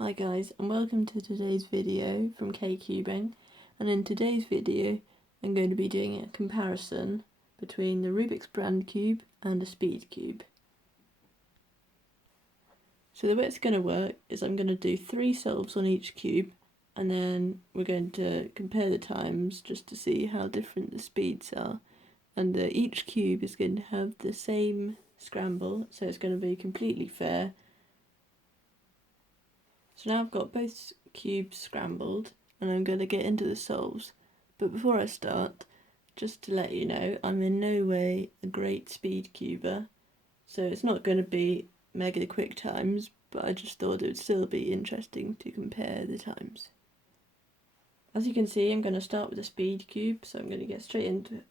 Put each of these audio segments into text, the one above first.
Hi guys, and welcome to today's video from K-Cubing, and in today's video I'm going to be doing a comparison between the Rubik's brand cube and a Speedcube. So the way it's going to work is I'm going to do 3 solves on each cube, and then we're going to compare the times just to see how different the speeds are, and each cube is going to have the same scramble, so it's going to be completely fair. So now I've got both cubes scrambled and I'm going to get into the solves. But before I start, just to let you know, I'm in no way a great speed cuber, so it's not going to be mega quick times, but I just thought it would still be interesting to compare the times. As you can see, I'm going to start with a speed cube, so I'm going to get straight into it.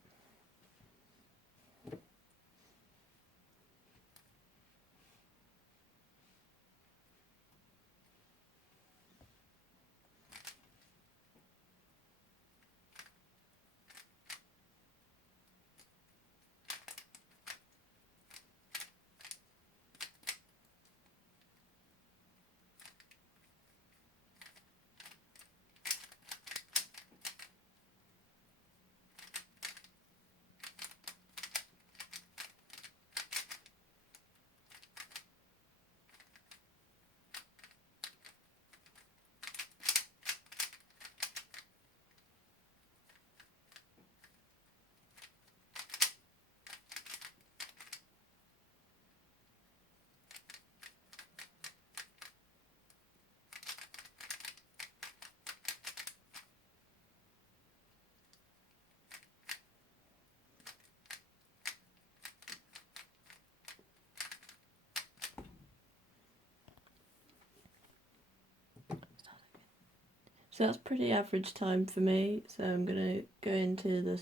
So that's pretty average time for me, so I'm going to go into the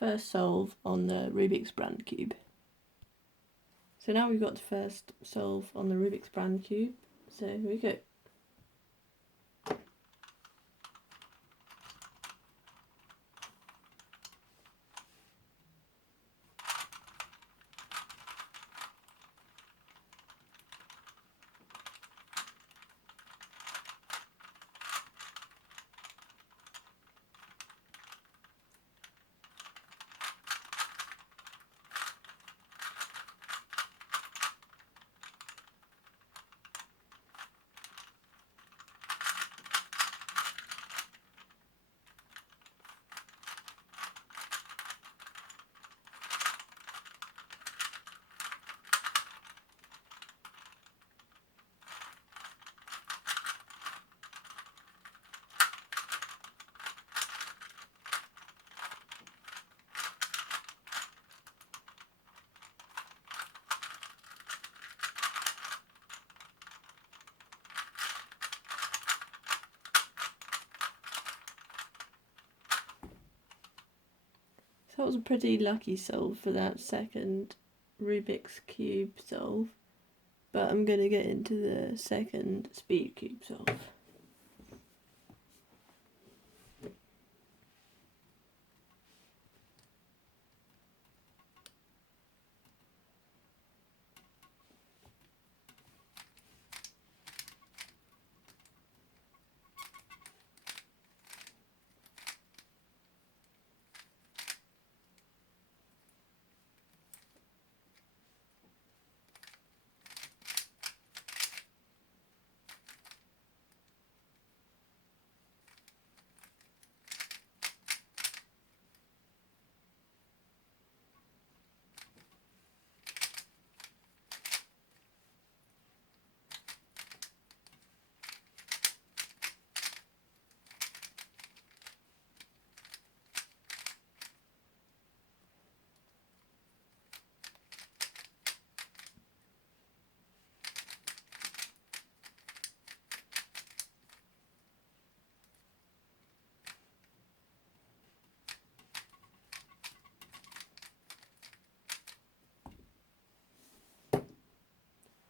first solve on the Rubik's brand cube. So now we've got the first solve on the Rubik's brand cube, so here we go. So that was a pretty lucky solve for that second Rubik's Cube solve, but I'm going to get into the second Speedcube solve.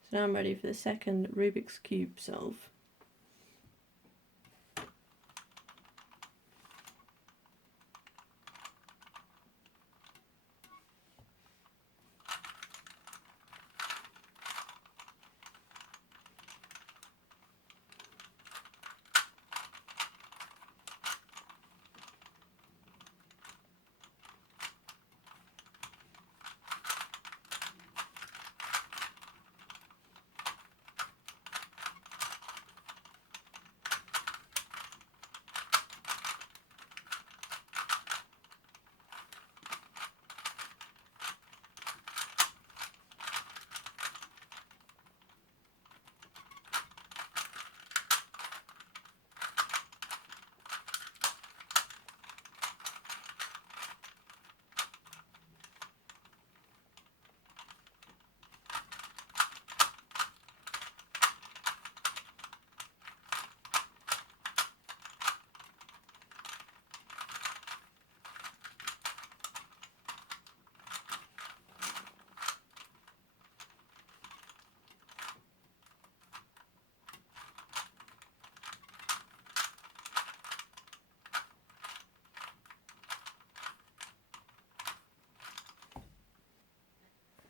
So now I'm ready for the second Rubik's Cube solve.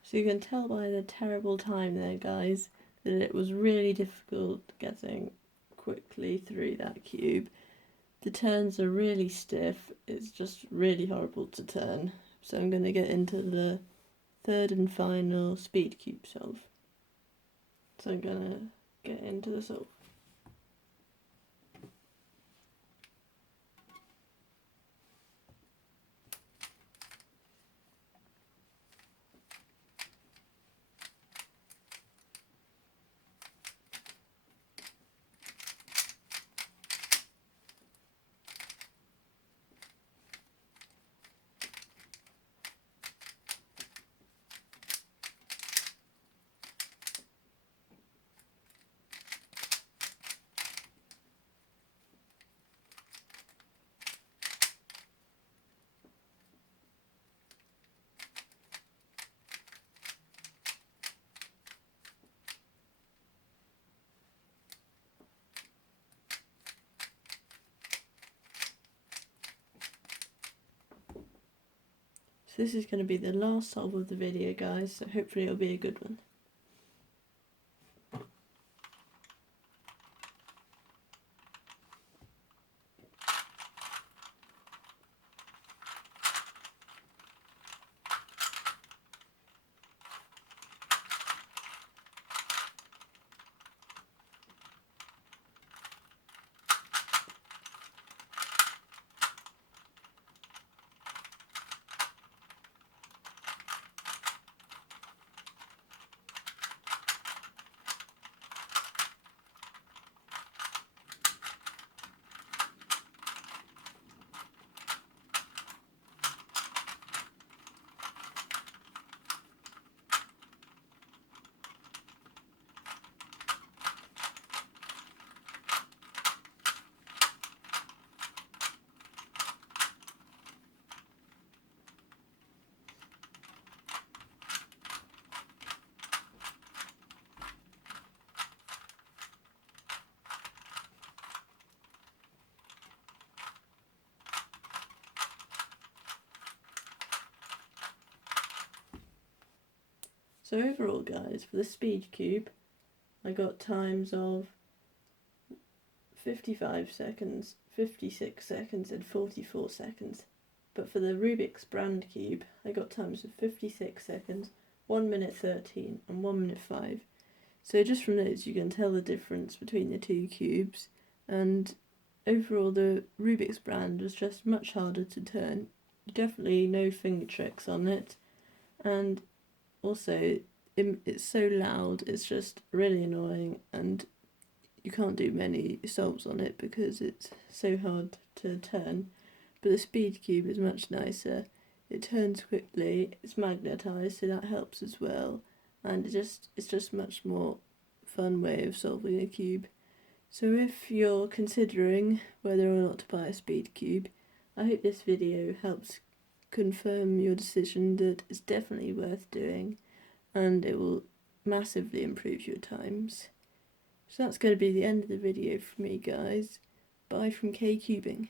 So you can tell by the terrible time there, guys, that it was really difficult getting quickly through that cube. The turns are really stiff, it's just really horrible to turn. So I'm going to get into the third and final Speedcube solve. So I'm going to get into the solve. So this is going to be the last solve of the video, guys, so hopefully it'll be a good one. So overall, guys, for the Speedcube, I got times of 55 seconds, 56 seconds and 44 seconds. But for the Rubik's brand cube, I got times of 56 seconds, 1 minute 13 and 1 minute 5. So just from those you can tell the difference between the two cubes, and overall the Rubik's brand was just much harder to turn. Definitely no finger tricks on it, and also it's so loud, it's just really annoying, and you can't do many solves on it because it's so hard to turn. But the Speedcube is much nicer. It turns quickly, it's magnetised, so that helps as well, and it's just much more fun way of solving a cube. So if you're considering whether or not to buy a Speedcube, I hope this video helps confirm your decision that it's definitely worth doing, and it will massively improve your times. So that's going to be the end of the video for me, guys. Bye from K Cubing.